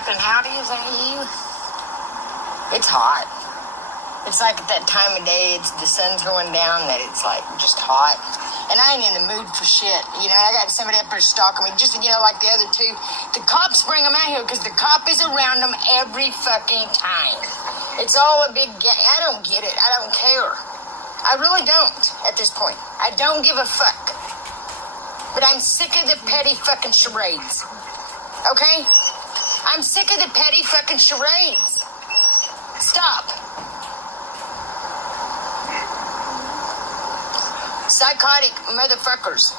Captain Howdy, is that you? It's hot. It's like at that time of day, the sun's going down, that it's like just hot. And I ain't in the mood for shit. You know, I got somebody up there stalking me, just, like the other two. The cops bring them out here because the cop is around them every fucking time. It's all a big game. I don't get it. I don't care. I really don't at this point. I don't give a fuck. But I'm sick of the petty fucking charades. Okay? I'm sick of the petty fucking charades. Stop. Psychotic motherfuckers.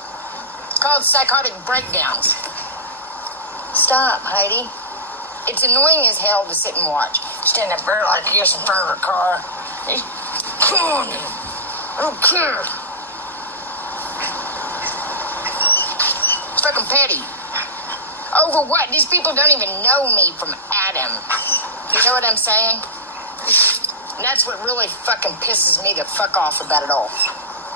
It's called psychotic breakdowns. Stop, Heidi. It's annoying as hell to sit and watch. Stand up there like this in front of her car. I don't care. It's fucking petty. Over what? These people don't even know me from Adam. You know what I'm saying? And that's what really fucking pisses me the fuck off about it all.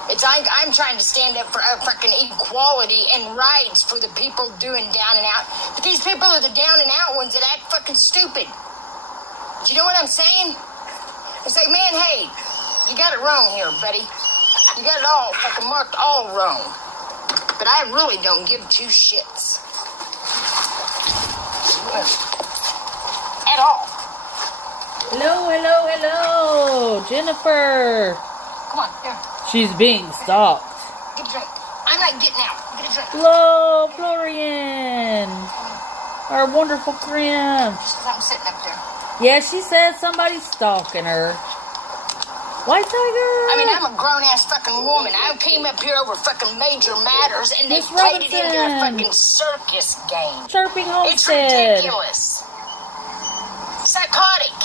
It's I'm trying to stand up for fucking equality and rights for the people doing down and out. But these people are the down and out ones that act fucking stupid. Do you know what I'm saying? It's like, man, hey, you got it wrong here, buddy. You got it all fucking marked all wrong. But I really don't give two shits. At all. Hello, Jennifer. Come on, here. She's being stalked. Get a drink. I'm not getting out. Get a drink. Hello, Florian. Our wonderful Krim. Just 'cause I'm sitting up there. Yeah, she said somebody's stalking her. White Tiger. I mean, I'm a grown-ass fucking woman. I came up here over fucking major matters, and they Miss played it into a Robinson. fucking circus game. Chirping It's Homestead. ridiculous. Psychotic.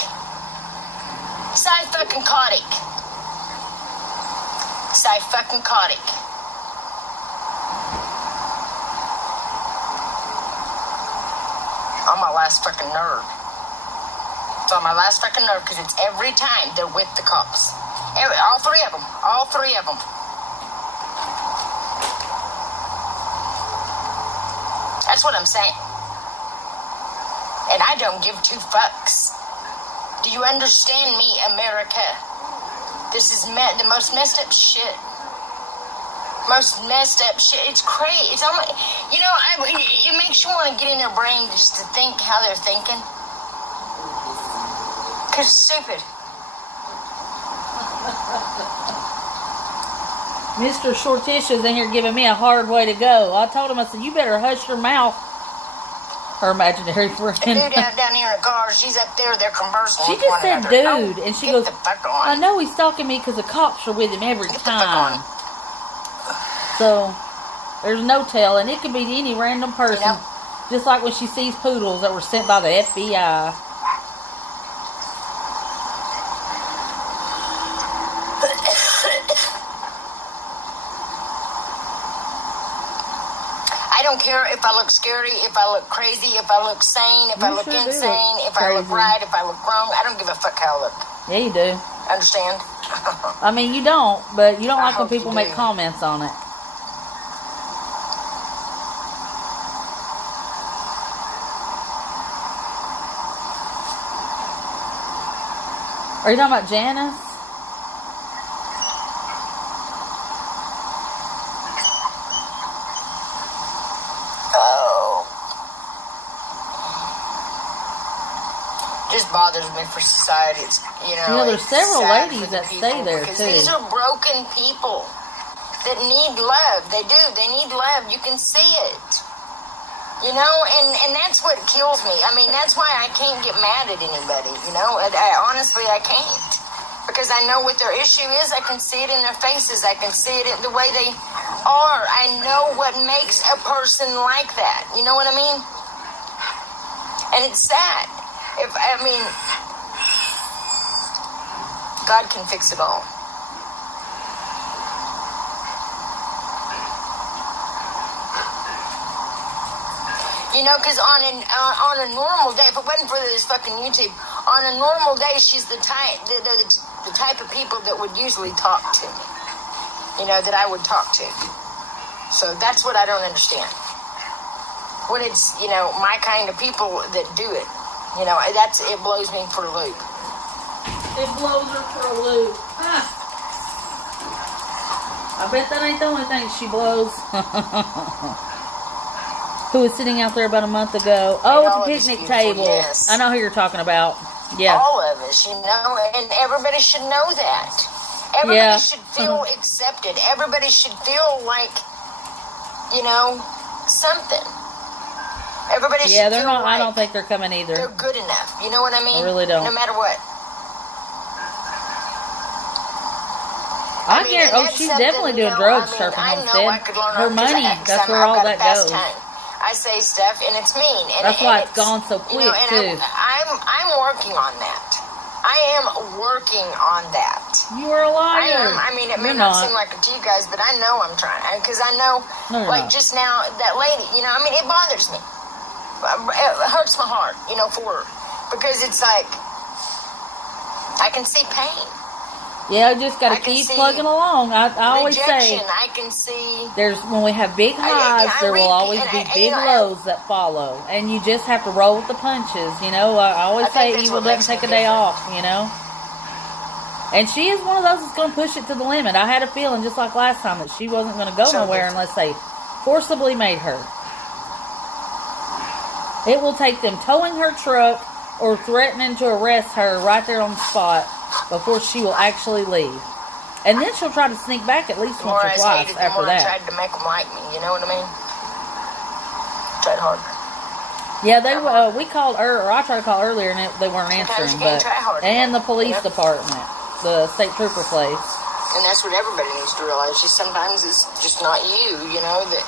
Psy-fucking-cotic. Psy-fucking-cotic. On my last fucking nerve. It's on my last fucking nerve because it's every time they're with the cops. All three of them. All three of them. That's what I'm saying. And I don't give two fucks. Do you understand me, America? This is the most messed up shit. Most messed up shit. It's crazy. It's almost, it makes you want to get in their brain just to think how they're thinking. Because it's stupid. Mr. Shorticia's in here giving me a hard way to go. I told him, I said, you better hush your mouth. Her imaginary friend. The dude down here in the car, she's up there, they're conversing She with just one said another. dude, and she Get goes, the fuck on. I know he's stalking me because the cops are with him every Get the fuck on. time. So, there's no telling. It could be any random person. Yep. Just like when she sees poodles that were sent by the FBI. I don't care if I look scary, if I look crazy, if I look sane, if I look sure do insane, look if I look crazy. right, if I look wrong. I don't give a fuck how I look. Yeah, you do. Understand? I mean, you don't, but you don't I like when hope you people make do. comments on it. Are you talking about Janice? Oh. Just bothers me for society. It's, there's it's several sad ladies for the that stay people there, because too. these are broken people that need love. They do. They need love. You can see it. And that's what kills me. I mean, that's why I can't get mad at anybody, honestly, I can't. Because I know what their issue is. I can see it in their faces. I can see it in the way they are. I know what makes a person like that. You know what I mean? And it's sad. God can fix it all. Because on a normal day, if it wasn't for this fucking YouTube, on a normal day, she's the type of people that would usually talk to me. That I would talk to. So that's what I don't understand. When it's, my kind of people that do it. You know, it blows me for a loop. It blows her for a loop. Ah. I bet that ain't the only thing she blows. Who was sitting out there about a month ago. Oh, it's a picnic table. Yes. I know who you're talking about. Yeah. All of us, you know, and everybody should know that. Everybody should feel accepted. Everybody should feel like, you know, something. Everybody should they're feel not. like I don't think they're coming either. they're good enough. You know what I mean? I really don't. No matter what. I guarantee. Oh, she's definitely doing drugs. Her homestead. Her money. That's where all that goes. I say stuff and it's mean. And that's why it's gone so quick, too. I'm working on that. I am working on that. You are a liar. I mean, it may not seem like it to you guys, but I know I'm trying. Because I know, just now, that lady, you know, I mean, it bothers me. It hurts my heart, you know, for her. Because it's like, I can see pain. Yeah, just got to keep plugging along. I always say, I can see. When we have big highs, there will always be big lows that follow, and you just have to roll with the punches. You know, I always say evil doesn't take a day off. You know, and she is one of those that's going to push it to the limit. I had a feeling just like last time that she wasn't going to go nowhere unless they forcibly made her. It will take them towing her truck or threatening to arrest her right there on the spot before she will actually leave. And then she'll try to sneak back at least once or twice after that. I tried to make them like me, you know what I mean? Tried hard. Yeah, we called her, or I tried to call earlier and they weren't answering. And the police department, the state trooper place. And that's what everybody needs to realize. Sometimes it's just not you, you know, that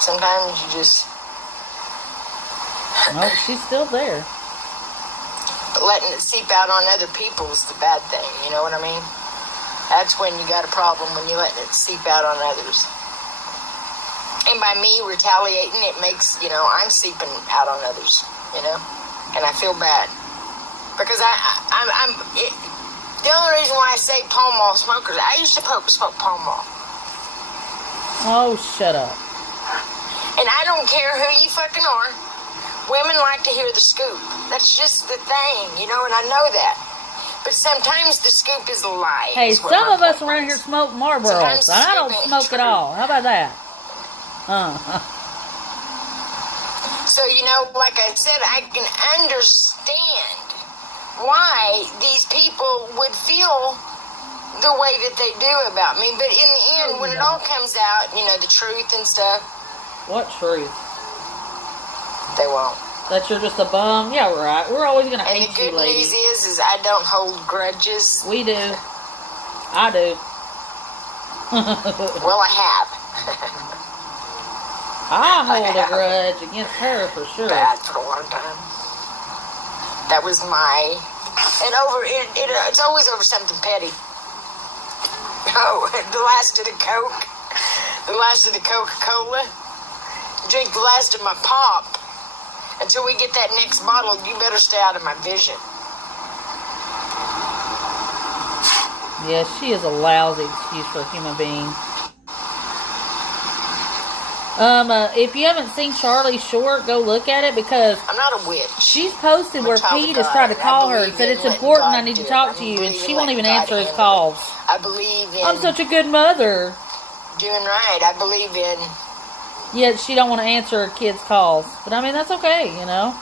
sometimes you just... No, she's still there. But letting it seep out on other people is the bad thing, you know what I mean? That's when you got a problem, when you're letting it seep out on others. And by me retaliating, it makes, you know, I'm seeping out on others, you know? And I feel bad. Because the only reason why I say Pall Mall smokers, I used to smoke Pall Mall. Oh, shut up. And I don't care who you fucking are. Women like to hear the scoop. That's just the thing, you know, and I know that. But sometimes the scoop is a lie. Hey, some of us around here smoke Marlboros. I don't smoke at all. How about that? So, you know, like I said, I can understand why these people would feel the way that they do about me. But in the end, when it all comes out, you know, the truth and stuff. What truth? They won't. That you're just a bum? Yeah, right. We're always going to hate you, lady. And the good news is I don't hold grudges. We do. I do. Well, I have. I hold a grudge against her for sure. Bad for a long time. That was it's always over something petty. Oh, the last of the Coke. The last of the Coca-Cola. Drink the last of my pop. Until we get that next bottle, you better stay out of my vision. Yeah, she is a lousy excuse for a human being. If you haven't seen Charlie's short, go look at it because I'm not a witch. She's posted where Pete has tried to call her and said it's important, I need to talk to you, and she won't even answer his calls. I believe in... I'm such a good mother. Doing right. I believe in... Yet she don't want to answer her kids' calls. But I mean, that's okay, you know.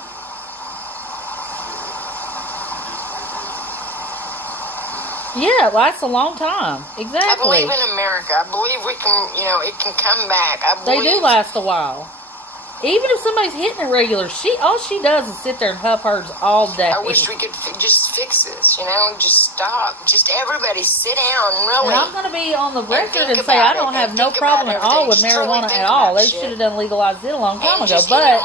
Yeah, it lasts a long time. Exactly. I believe in America. I believe we can, you know, it can come back. They do last a while. Even if somebody's hitting it regular, all she does is sit there and huff hers all day. I wish we could just fix this, you know, just stop. Just everybody sit down, really. And I'm going to be on the record and say I don't have no problem at all with marijuana at all. They should have done legalized it a long time ago. But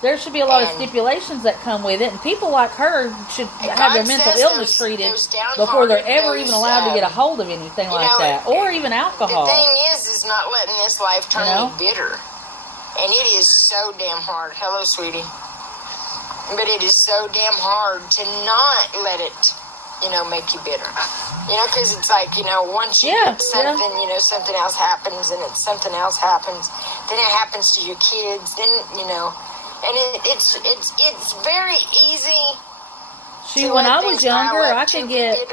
there should be a lot of stipulations that come with it. And people like her should have their mental illness treated before they're ever even allowed to get a hold of anything like that. Or even alcohol. The thing is not letting this life turn you bitter. And it is so damn hard. Hello, sweetie. But it is so damn hard to not let it, you know, make you bitter. You know, because it's like, you know, once you get something, you know, something else happens, and something else happens. Then it happens to your kids. Then, you know, And it's very easy. Shoot, when I was younger, I could get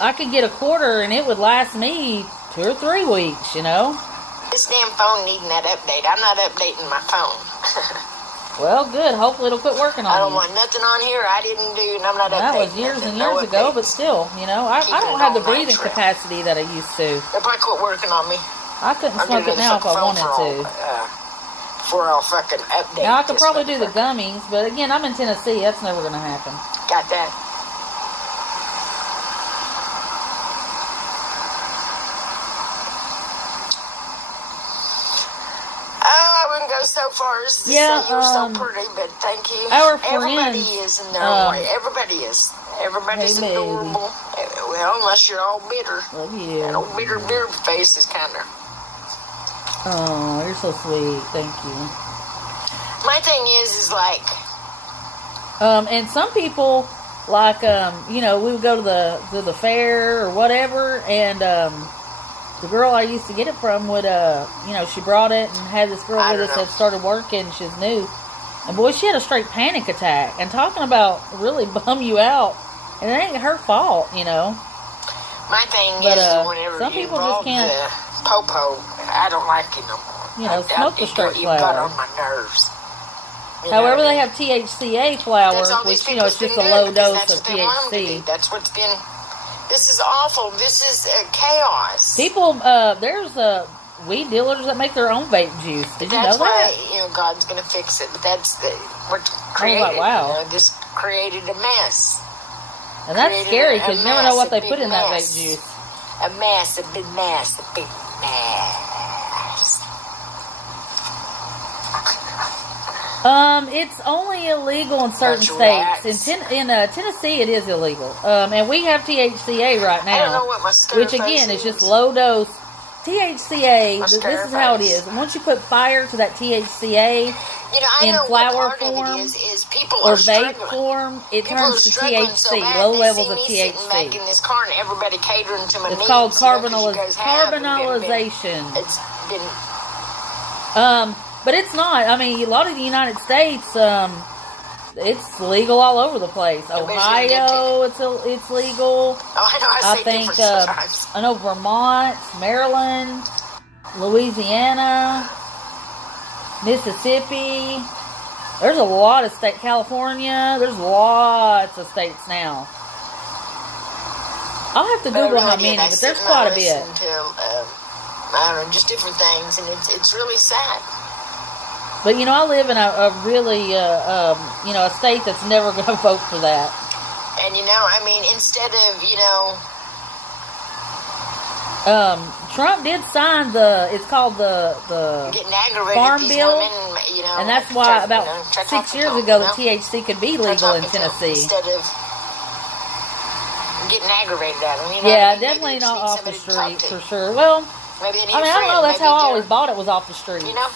I could get a quarter, and it would last me 2 or 3 weeks. You know. This damn phone needing that update. I'm not updating my phone. Well, good. Hopefully it'll quit working on you. I don't want nothing on here I didn't do, and I'm not updating. That was years and years ago, but still, you know, I don't have the breathing capacity that I used to. They'll probably quit working on me. I couldn't smoke it now if I wanted to. For all fucking updates. Now, I could probably do the gummies, but again, I'm in Tennessee. That's never going to happen. Got that. Go so far as to say you're so pretty, but thank you. Our friends, everybody is in their own way. Everybody is. Everybody's adorable. Well, unless you're all bitter. Love you. That old bitter face is kind of. Oh, you're so sweet. Thank you. My thing is like. And some people, like, you know, we would go to the fair or whatever, and the girl I used to get it from would, you know, she brought it and had this girl with us that started working. She's new. And boy, she had a straight panic attack. And talking about really bum you out. And it ain't her fault, you know. My thing is, whenever some people just can't. Popo, I don't like it no more. You know, smoke the straight flower. You've got on my nerves. However, they have THCA flower, which, you know, it's just a low dose of THC. That's what's been. This is awful. This is chaos. People, there's weed dealers that make their own vape juice. Did you know that? That's why, you know, God's going to fix it. But that's what created. Oh, wow. You know, this created a mess. And that's scary because you never know what they put in that vape juice. A mess, a big mess, a big mess. It's only illegal in certain states. In Tennessee, it is illegal. And we have THCA right now, I don't know what my which again is just low dose. THCA, this is how it is. Once you put fire to that THCA in flower form is people or vape form, it turns to THC, so low levels of THC. Back in this car and everybody catering to my it's needs, called carbonalization. It's been but it's not. I mean, a lot of the United States, it's legal all over the place. Ohio, it's legal. Oh, I know. I think I know Vermont, Maryland, Louisiana, Mississippi. There's a lot of states. California. There's lots of states now. I'll have to Google how many, but there's quite a bit. Until, I don't know, just different things, and it's really sad. But, you know, I live in a really, you know, a state that's never going to vote for that. And, you know, I mean, instead of, you know... Trump did sign it's called the getting aggravated Farm Bill. Women, you know, and that's why about 6 years ago the THC could be legal in Tennessee. Instead of getting aggravated at them. You know, yeah, definitely not off the street, for sure. Well... Maybe I don't know. That's how I always bought it, was off the street. You know?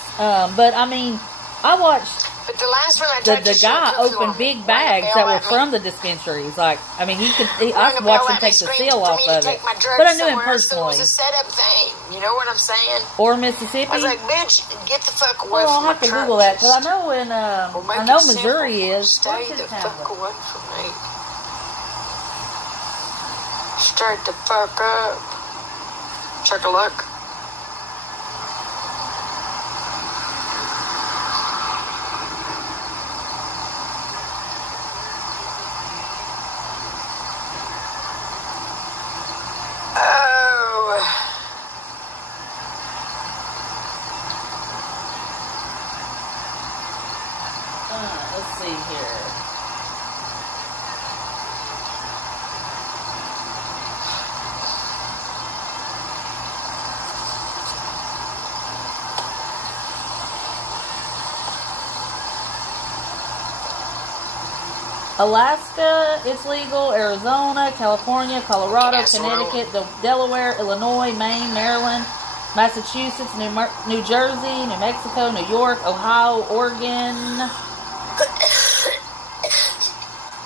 But, I mean, I watched but the last one the guy opened big bags that were from the dispensaries. Like, I mean, I watched him take the seal off of it. But I knew him personally. It was a setup thing. You know what I'm saying? Or Mississippi. I was like, bitch, get the fuck away from my I'll have to Google that. Because I know I know Missouri is. Stay the fuck away from me. Straight the fuck up. Check a look. Let's see here. Alaska, it's legal. Arizona, California, Colorado, Connecticut, Delaware, Illinois, Maine, Maryland, Massachusetts, New Jersey, New Mexico, New York, Ohio, Oregon.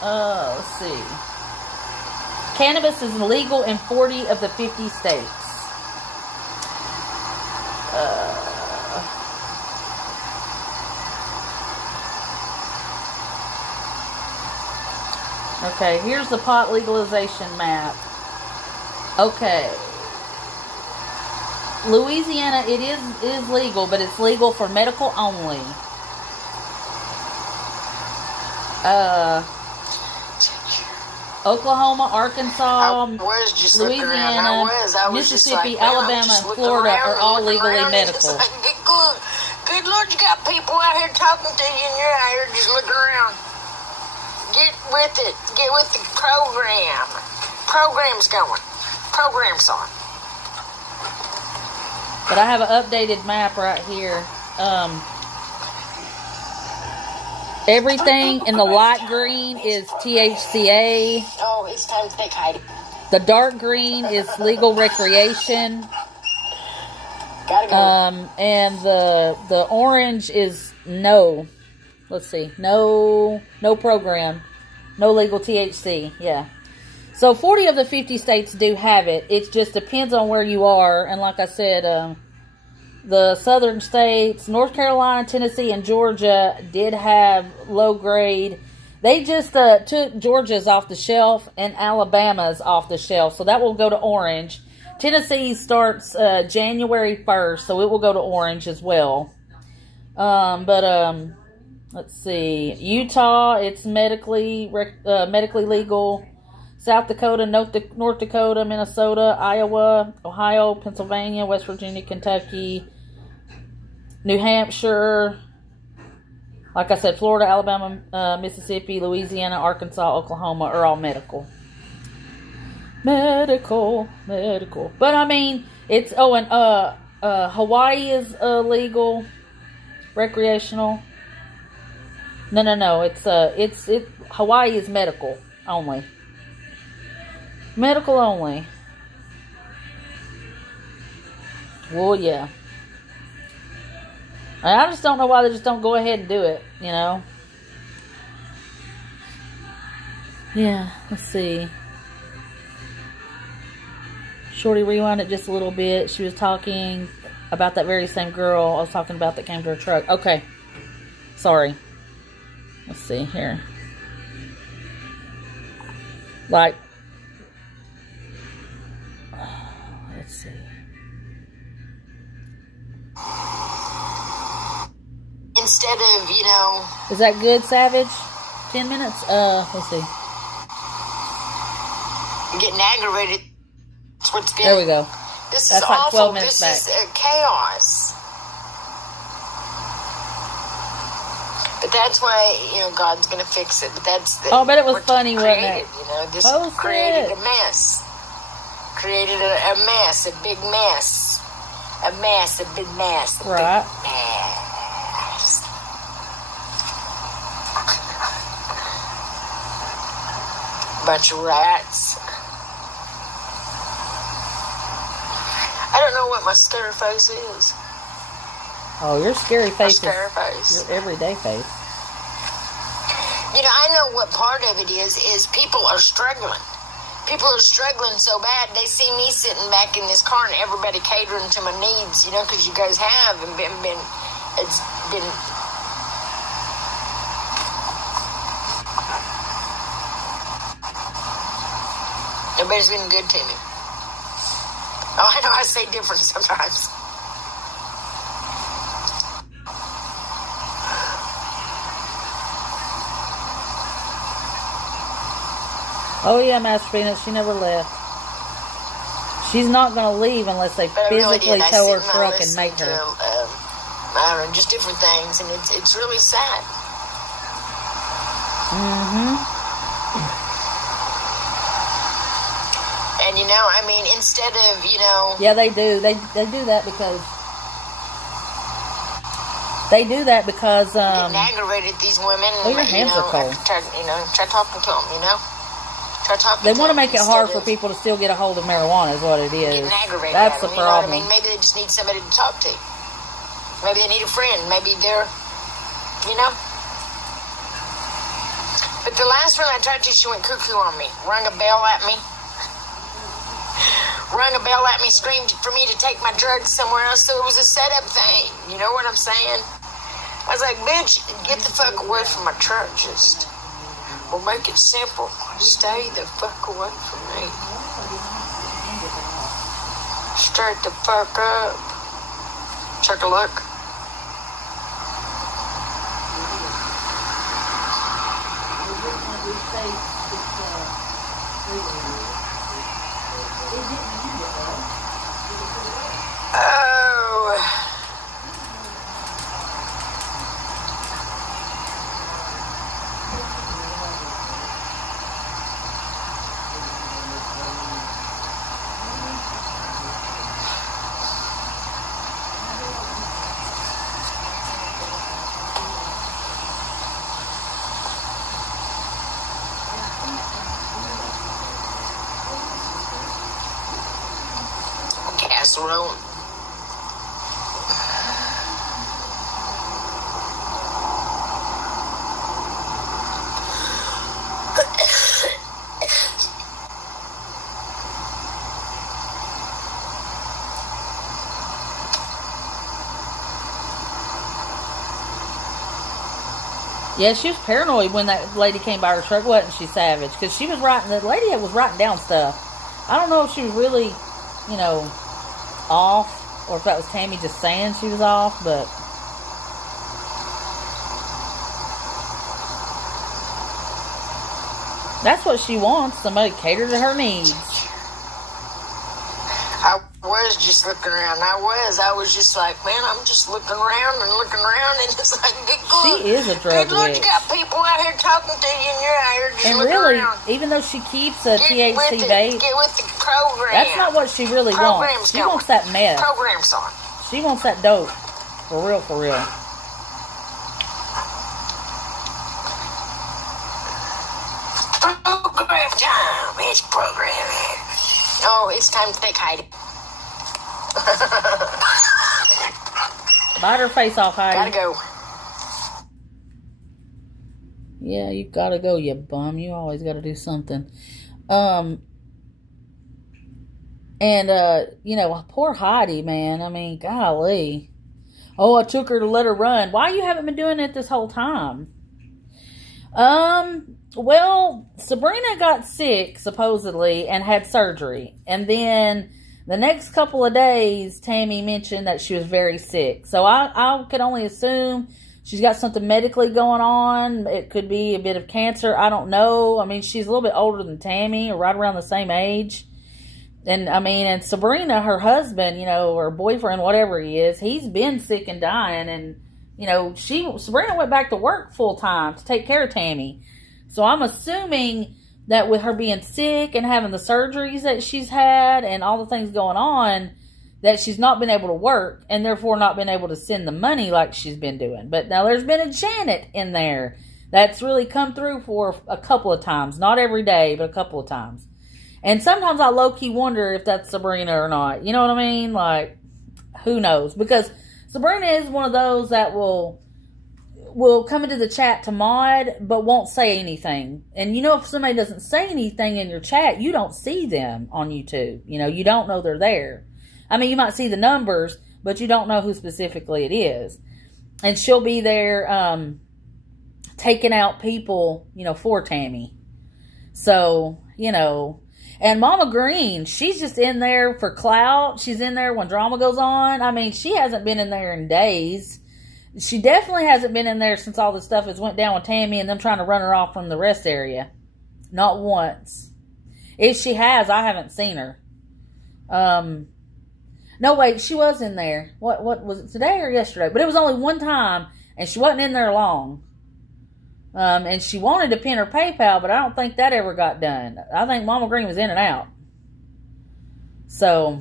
Let's see. Cannabis is illegal in 40 of the 50 states. Okay, here's the pot legalization map. Okay. Louisiana, it is legal, but it's legal for medical only. Oklahoma, Arkansas, Louisiana, Mississippi, Alabama, and Florida are all legally medical. Good Lord, you got people out here talking to you, and you're out here just looking around. Get with it. Get with the program. Program's going. Program's on. But I have an updated map right here. Everything in the light green is THCA. Oh, it's time to take Heidi. The dark green is legal recreation. Gotta go. And the orange is no. Let's see. No program. No legal THC. Yeah. So 40 of the 50 states do have it. It just depends on where you are. And like I said, the southern states, North Carolina, Tennessee, and Georgia did have low grade. They just took Georgia's off the shelf and Alabama's off the shelf. So that will go to orange. Tennessee starts January 1st, so it will go to orange as well. Let's see. Utah, it's medically legal. South Dakota, North Dakota, Minnesota, Iowa, Ohio, Pennsylvania, West Virginia, Kentucky, New Hampshire, like I said, Florida, Alabama, Mississippi, Louisiana, Arkansas, Oklahoma are all medical. Medical. But I mean, it's, Hawaii is legal, recreational. No, it's Hawaii is medical only. Medical only. Well, yeah. I just don't know why they just don't go ahead and do it, you know. Yeah, let's see. Shorty, rewind it just a little bit. She was talking about that very same girl I was talking about that came to her truck. Okay. Sorry. Let's see here. Like, let's see. Instead of, you know... Is that good, Savage? 10 minutes? Let's see. Getting aggravated. That's what's good. There we go. This That's is like awful. 12 minutes this back. is chaos. But that's why, you know, God's going to fix it. But that's... I bet it was funny, wasn't it? You know, this Post created it. a mess. Created a mess, a big mess. A mess, a big mess. A Right. big mess. Bunch of rats. I don't know what my scary face is. Oh, your scary face Scary is face. your everyday face. You know, I know what part of it is people are struggling. People are struggling so bad, they see me sitting back in this car and everybody catering to my needs, you know, because you guys have and it's been... Nobody's been good to me. Oh, I know I say different sometimes. Oh yeah, Master Peanut, she never left. She's not going to leave unless they physically tow her truck and make her. I don't know, just different things, and it's really sad. Mm-hmm. And, you know, I mean, instead of, you know... Yeah, they do. They do that because... They do that because... getting aggravated, these women. Oh, your hands are cold. Try talking to them, you know? They want to make it hard for people to still get a hold of marijuana is what it is. Getting aggravated. That's the problem. You know what I mean? Maybe they just need somebody to talk to. Maybe they need a friend. Maybe they're, you know? But the last one I talked to, she went cuckoo on me. Rung a bell at me. Screamed for me to take my drugs somewhere else. So it was a setup thing. You know what I'm saying? I was like, bitch, get the fuck away from my truck. Just We'll make it simple. Stay the fuck away from me. Straight the fuck up. Check a look. Oh. Casserole. Yeah, she was paranoid when that lady came by her truck, wasn't she, Savage? Because she was writing, the lady was writing down stuff. I don't know if she was really, you know, off, or if that was Tammy just saying she was off, but that's what she wants, somebody to cater to her needs. I was just looking around. I was just like, man, I'm just looking around, and it's like, good God. She is a drug Good Lord, witch. you got people out here talking to you, and you're out here just And looking really, around. even though she keeps a Get THC with vape, Get with the program. that's not what she really wants. She wants that meth. Program's on. She wants that dope. For real, for real. Program time. It's programming. Oh, it's time to take Heidi. Bite her face off, Heidi. Gotta go. Yeah, you gotta go, you bum. You always gotta do something. You know, poor Heidi, man. I mean, golly. Oh, I took her to let her run. Why you haven't been doing it this whole time? Well, Sabrina got sick, supposedly, and had surgery. And then the next couple of days, Tammy mentioned that she was very sick. So I could only assume she's got something medically going on. It could be a bit of cancer. I don't know. I mean, she's a little bit older than Tammy, or right around the same age. And, I mean, and Sabrina, her husband, you know, or boyfriend, whatever he is, he's been sick and dying. And, you know, Sabrina went back to work full time to take care of Tammy. So I'm assuming that with her being sick and having the surgeries that she's had and all the things going on, that she's not been able to work and therefore not been able to send the money like she's been doing. But now there's been a Janet in there that's really come through for a couple of times. Not every day, but a couple of times. And sometimes I low-key wonder if that's Sabrina or not. You know what I mean? Like, who knows? Because Sabrina is one of those that will come into the chat to mod, but won't say anything. And you know, if somebody doesn't say anything in your chat, you don't see them on YouTube. You know, you don't know they're there. I mean, you might see the numbers, but you don't know who specifically it is. And she'll be there taking out people, you know, for Tammy. So, you know. And Mama Green, she's just in there for clout. She's in there when drama goes on. I mean, she hasn't been in there in days. She definitely hasn't been in there since all this stuff has went down with Tammy and them trying to run her off from the rest area. Not once. If she has, I haven't seen her. No, wait, she was in there. What was it, today or yesterday? But it was only one time, and she wasn't in there long. And she wanted to pin her PayPal, but I don't think that ever got done. I think Mama Green was in and out. So,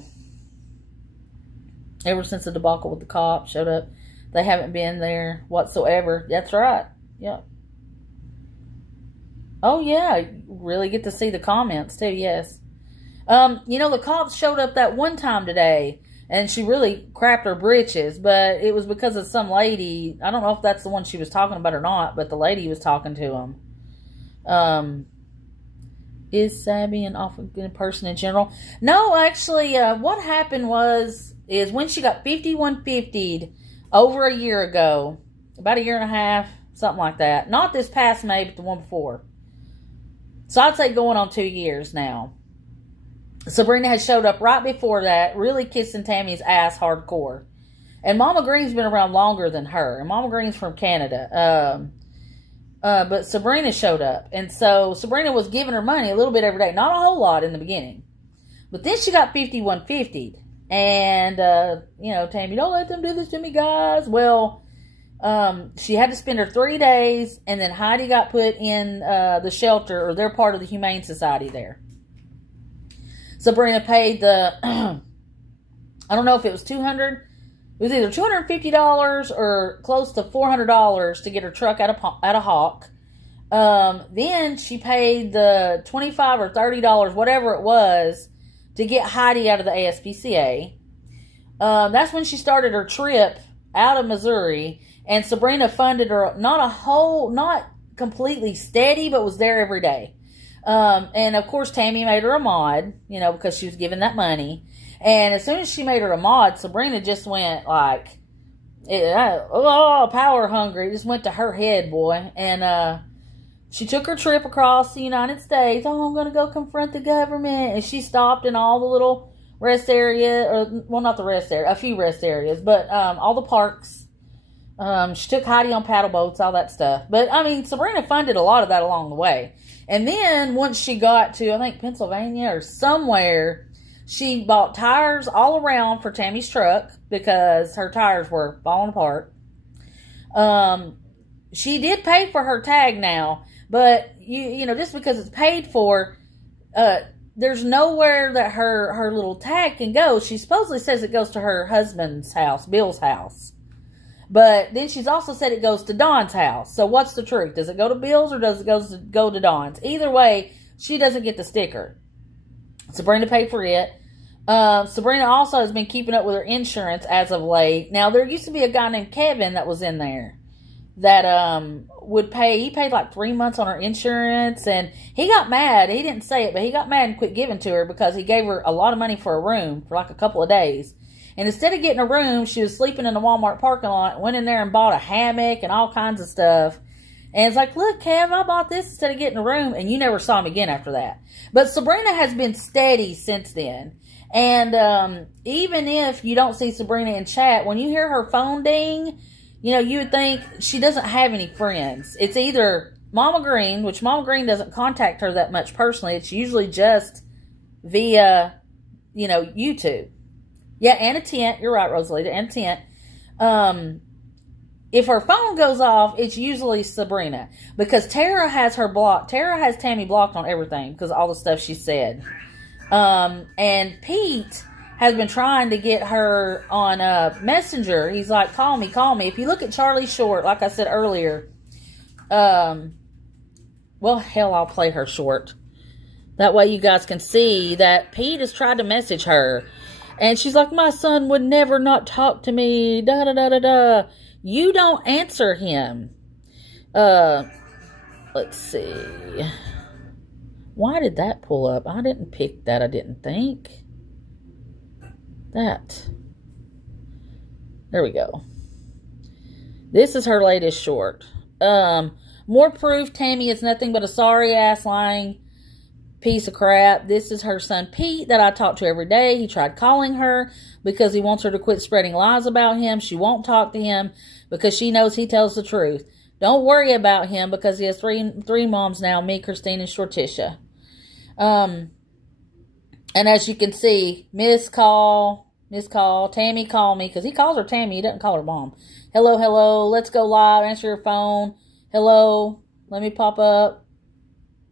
ever since the debacle with the cop showed up, they haven't been there whatsoever. That's right. Yep. Oh, yeah. You really get to see the comments, too. Yes. You know, the cops showed up that one time today, and she really crapped her britches, but it was because of some lady. I don't know if that's the one she was talking about or not, but the lady was talking to him. Is Sabby an awful good person in general? No, actually, what happened is when she got 5150'd over a year ago, about a year and a half, something like that. Not this past May, but the one before. So I'd say going on 2 years now. Sabrina had showed up right before that, really kissing Tammy's ass hardcore. And Mama Green's been around longer than her. And Mama Green's from Canada. But Sabrina showed up. And so Sabrina was giving her money a little bit every day. Not a whole lot in the beginning. But then she got 5150'd. And, Tammy, don't let them do this to me, guys. Well, she had to spend her 3 days. And then Heidi got put in the shelter, or they're part of the Humane Society there. Sabrina paid the, I don't know if it was $200. It was either $250 or close to $400 to get her truck out of Hawk. Then she paid the $25 or $30, whatever it was, to get Heidi out of the ASPCA. That's when she started her trip out of Missouri, and Sabrina funded her, not completely steady, but was there every day. And of course Tammy made her a mod, because she was given that money. And as soon as she made her a mod, Sabrina just went like, power hungry. It just went to her head, boy. And she took her trip across the United States. Oh, I'm going to go confront the government. And she stopped in all the little rest area, not the rest area, a few rest areas, but all the parks. She took Heidi on paddle boats, all that stuff. But, Sabrina funded a lot of that along the way. And then once she got to, I think, Pennsylvania or somewhere, she bought tires all around for Tammy's truck because her tires were falling apart. She did pay for her tag now, but just because it's paid for, there's nowhere that her little tag can go. She supposedly says it goes to her husband's house, Bill's house. But then she's also said it goes to Don's house. So what's the truth? Does it go to Bill's or does it go to Don's? Either way, she doesn't get the sticker. Sabrina paid for it. Sabrina also has been keeping up with her insurance as of late. Now, there used to be a guy named Kevin that was in there that would pay. He paid like 3 months on her insurance, and he got mad. He didn't say it, but he got mad and quit giving to her because he gave her a lot of money for a room for like a couple of days. And instead of getting a room, she was sleeping in the Walmart parking lot, went in there and bought a hammock and all kinds of stuff. And it's like, look, Kev, I bought this instead of getting a room. And you never saw him again after that. But Sabrina has been steady since then. And even if you don't see Sabrina in chat, when you hear her phone ding, you would think she doesn't have any friends. It's either Mama Green, which Mama Green doesn't contact her that much personally. It's usually just via, YouTube. Yeah, and a tent. You're right, Rosalita, and a tent. If her phone goes off, it's usually Sabrina. Because Tara has her blocked. Tara has Tammy blocked on everything because of all the stuff she said. And Pete has been trying to get her on Messenger. He's like, call me. If you look at Charlie Short, like I said earlier, I'll play her short. That way you guys can see that Pete has tried to message her. And she's like, my son would never not talk to me. Da da da da da. You don't answer him. Let's see. Why did that pull up? I didn't pick that, I didn't think. That. There we go. This is her latest short. More proof Tammy is nothing but a sorry-ass lying piece of crap. This is her son Pete that I talk to every day. He tried calling her because he wants her to quit spreading lies about him. She won't talk to him because she knows he tells the truth. Don't worry about him because he has three moms now, me, Christine, and Shorticia. And as you can see, miss call, Tammy call me, because he calls her Tammy, he doesn't call her mom. Hello, let's go live, answer your phone. Hello, let me pop up.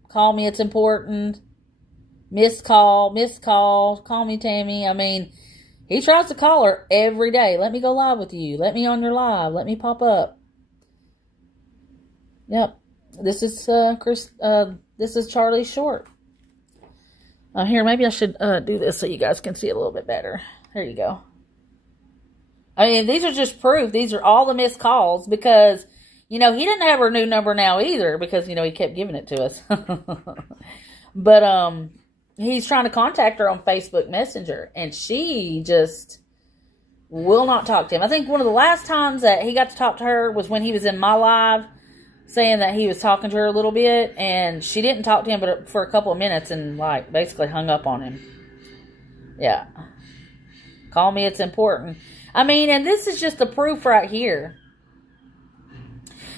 Call me, it's important. Missed call, call me, Tammy. He tries to call her every day. Let me go live with you. Let me on your live. Let me pop up. Yep. This is this is Charlie Short. Here, maybe I should do this so you guys can see it a little bit better. There you go. These are just proof. These are all the missed calls because, he didn't have her new number now either because, he kept giving it to us. But he's trying to contact her on Facebook Messenger, and she just will not talk to him. I think one of the last times that he got to talk to her was when he was in my live. saying that he was talking to her a little bit, and she didn't talk to him but for a couple of minutes and, like, basically hung up on him. Yeah. Call me, it's important. I mean, and this is just the proof right here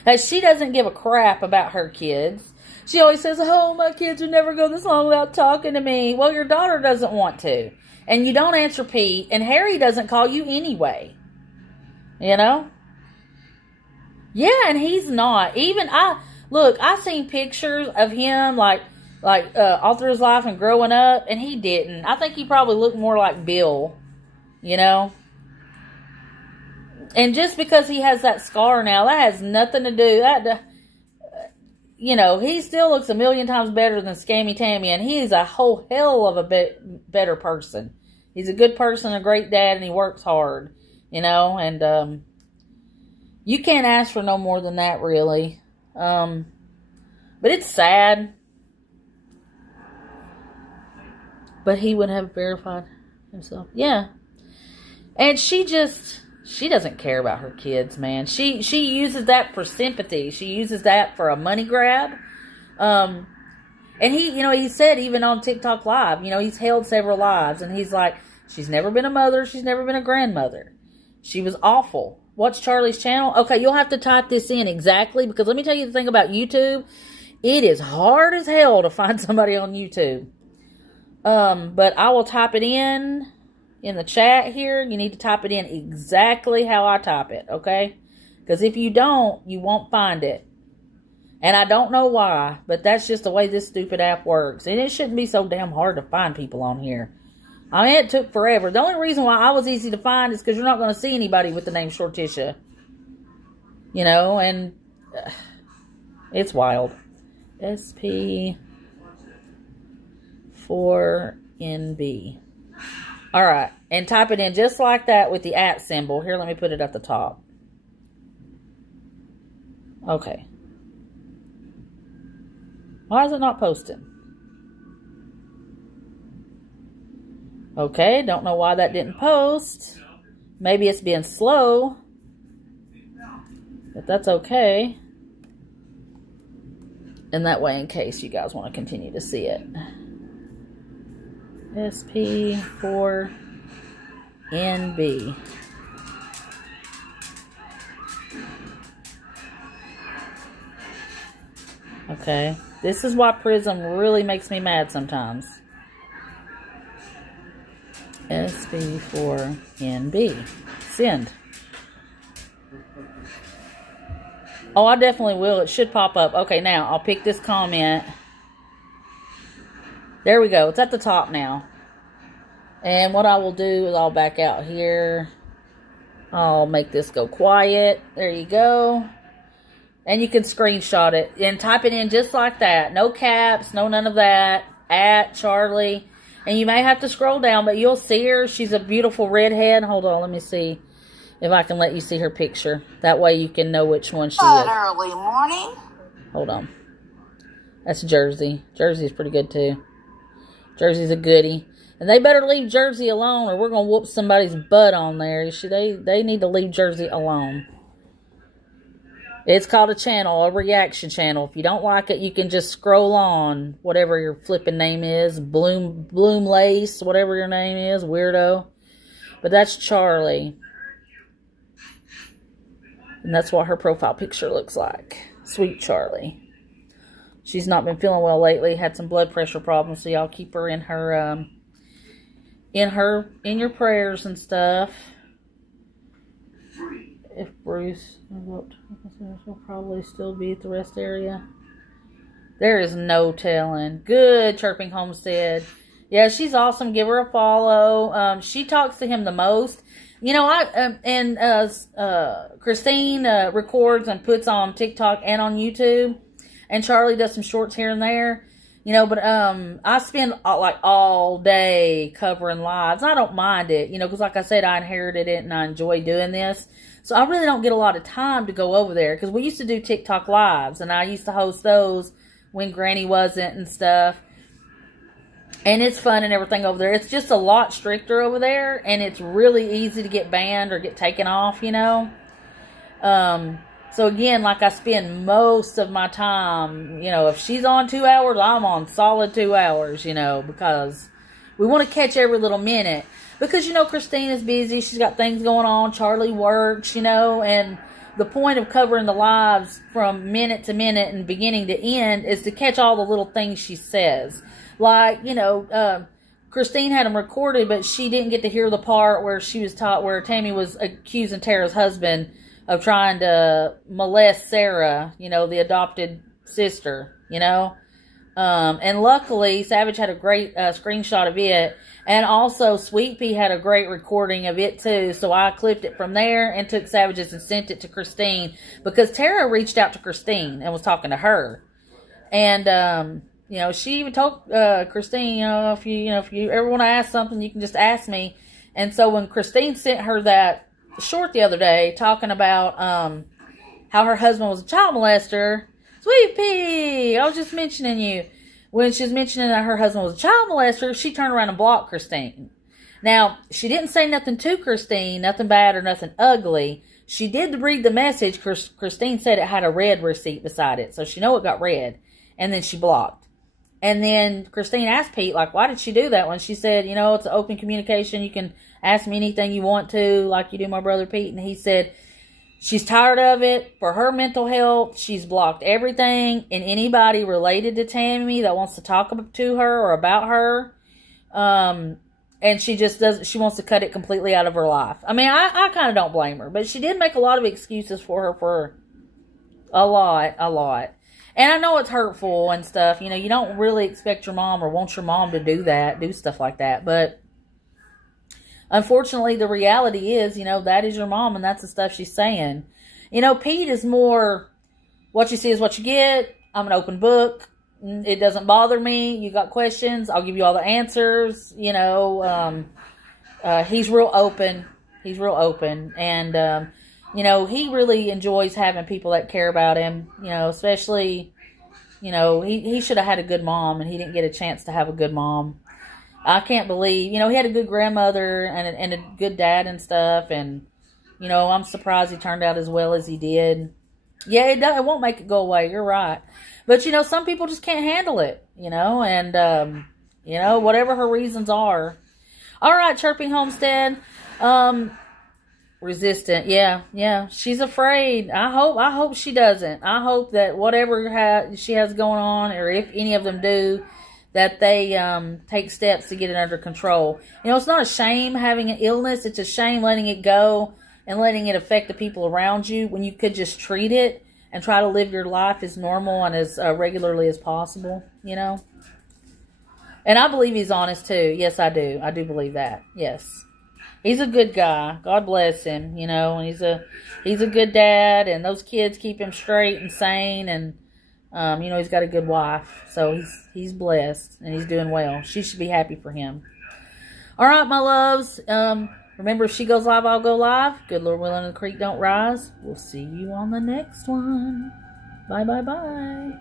that she doesn't give a crap about her kids. She always says, oh, my kids would never go this long without talking to me. Well, your daughter doesn't want to. And you don't answer Pete, and Harry doesn't call you anyway. You know? Yeah, and he's not. Even, I seen pictures of him, like all through his life and growing up, and he didn't. I think he probably looked more like Bill, you know? And just because he has that scar now, that has nothing to do, you know, he still looks a million times better than Scammy Tammy, and he's a whole hell of a better person. He's a good person, a great dad, and he works hard, you know, and you can't ask for no more than that, really. But it's sad. But he would have verified himself. Yeah. And she doesn't care about her kids, man. She uses that for sympathy. She uses that for a money grab. And he said even on TikTok Live, you know, he's held several lives, and he's like, she's never been a mother, she's never been a grandmother. She was awful. Watch Charlie's channel. Okay, you'll have to type this in exactly, because let me tell you the thing about YouTube. It is hard as hell to find somebody on YouTube. But I will type it in the chat here. You need to type it in exactly how I type it, okay? Because if you don't, you won't find it. And I don't know why, but that's just the way this stupid app works. And it shouldn't be so damn hard to find people on here. I mean, it took forever. The only reason why I was easy to find is because you're not going to see anybody with the name Shortica. You know, and it's wild. SP4NB. Alright, and type it in just like that with the @ symbol. Here, let me put it at the top. Okay. Why is it not posting? Okay, don't know why that didn't post. Maybe it's being slow. But that's okay. And that way, in case you guys want to continue to see it. SP4NB. Okay. This is why Prism really makes me mad sometimes. SP4NB. Send. Oh, I definitely will. It should pop up. Okay, now I'll pick this comment. There we go. It's at the top now. And what I will do is I'll back out here. I'll make this go quiet. There you go. And you can screenshot it and type it in just like that. No caps, no none of that. @ Charlie. And you may have to scroll down, but you'll see her. She's a beautiful redhead. Hold on, let me see if I can let you see her picture. That way you can know which one she is. Early morning. Hold on. That's Jersey. Jersey's pretty good too. Jersey's a goodie. And they better leave Jersey alone or we're going to whoop somebody's butt on there. They need to leave Jersey alone. It's called a channel, a reaction channel. If you don't like it, you can just scroll on. Whatever your flipping name is. Bloom Lace, whatever your name is. Weirdo. But that's Charlie. And that's what her profile picture looks like. Sweet Charlie. She's not been feeling well lately. Had some blood pressure problems. So y'all keep her in your prayers and stuff. If Bruce will probably still be at the rest area. There is no telling. Good, Chirping Homestead. Yeah, she's awesome. Give her a follow. She talks to him the most. You know, Christine records and puts on TikTok and on YouTube. And Charlie does some shorts here and there. You know, but I spend like all day covering lives. I don't mind it, you know, because like I said, I inherited it and I enjoy doing this. So I really don't get a lot of time to go over there because we used to do TikTok lives and I used to host those when Granny wasn't and stuff. And it's fun and everything over there. It's just a lot stricter over there and it's really easy to get banned or get taken off, you know. So again, like I spend most of my time, if she's on 2 hours, I'm on solid 2 hours, because we want to catch every little minute. Because, Christine is busy. She's got things going on. Charlie works, and the point of covering the lives from minute to minute and beginning to end is to catch all the little things she says. Like, Christine had them recorded, but she didn't get to hear the part where she was taught, where Tammy was accusing Tara's husband of trying to molest Sarah, the adopted sister, and luckily Savage had a great screenshot of it, and also Sweet Pea had a great recording of it too, so I clipped it from there and took Savage's and sent it to Christine, because Tara reached out to Christine and was talking to her, and she even told Christine, if you ever want to ask something, you can just ask me. And so when Christine sent her that short the other day talking about how her husband was a child molester, Sweet Pea, I was just mentioning you. When she was mentioning that her husband was a child molester, she turned around and blocked Christine. Now, she didn't say nothing to Christine, nothing bad or nothing ugly. She did read the message. Christine said it had a red receipt beside it, so she know it got read. And then she blocked. And then Christine asked Pete, like, why did she do that? When she said, it's an open communication. You can ask me anything you want to, like you do my brother Pete. And he said, she's tired of it. For her mental health, she's blocked everything and anybody related to Tammy that wants to talk to her or about her. And she just she wants to cut it completely out of her life. I mean, I kind of don't blame her. But she did make a lot of excuses for her for a lot. And I know it's hurtful and stuff. You don't really expect your mom or want your mom to do stuff like that. But unfortunately, the reality is, that is your mom and that's the stuff she's saying. Pete is more, what you see is what you get. I'm an open book. It doesn't bother me. You got questions, I'll give you all the answers. He's real open. And, he really enjoys having people that care about him, especially, he should have had a good mom and he didn't get a chance to have a good mom. I can't believe, he had a good grandmother and a good dad and stuff. And, I'm surprised he turned out as well as he did. Yeah, it won't make it go away. You're right. But, some people just can't handle it, and, whatever her reasons are. All right, Chirping Homestead. Resistant, yeah. She's afraid. I hope she doesn't. I hope that whatever she has going on, or if any of them do, that they take steps to get it under control. It's not a shame having an illness. It's a shame letting it go and letting it affect the people around you when you could just treat it and try to live your life as normal and as regularly as possible, And I believe he's honest too. Yes, I do. I do believe that. Yes. He's a good guy. God bless him, and he's a good dad, and those kids keep him straight and sane, and he's got a good wife. So he's blessed and he's doing well. She should be happy for him. All right, my loves. Remember, if she goes live, I'll go live. Good Lord willing, the creek don't rise. We'll see you on the next one. Bye.